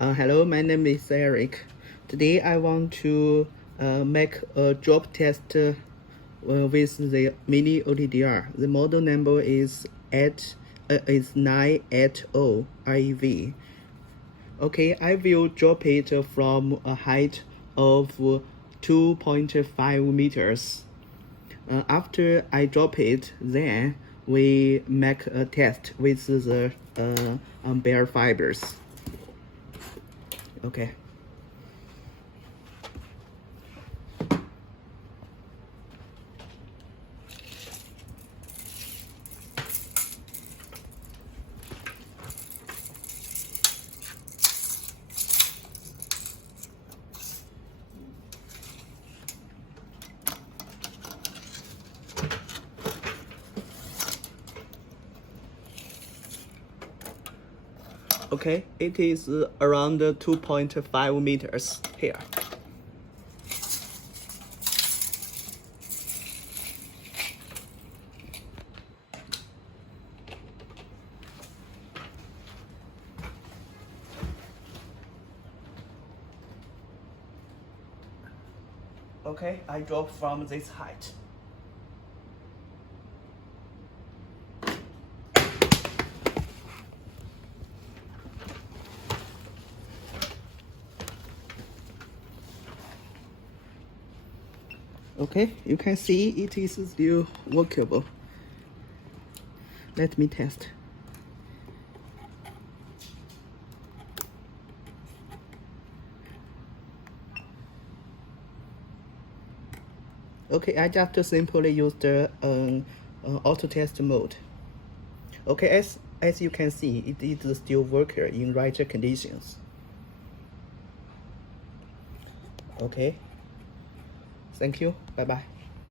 Hello, my name is Eric. Today I want to make a drop test with the mini OTDR. The model number is 980REV. Okay, I will drop it from a height of 2.5 meters. After I drop it, then we make a test with the bare fibers. Okay. Okay, it is around 2.5 meters here. Okay, I drop from this height. Okay, you can see it is still workable. Let me test. Okay, I just simply used the auto test mode. Okay, as you can see, it is still working in right conditions. Okay, thank you, bye bye.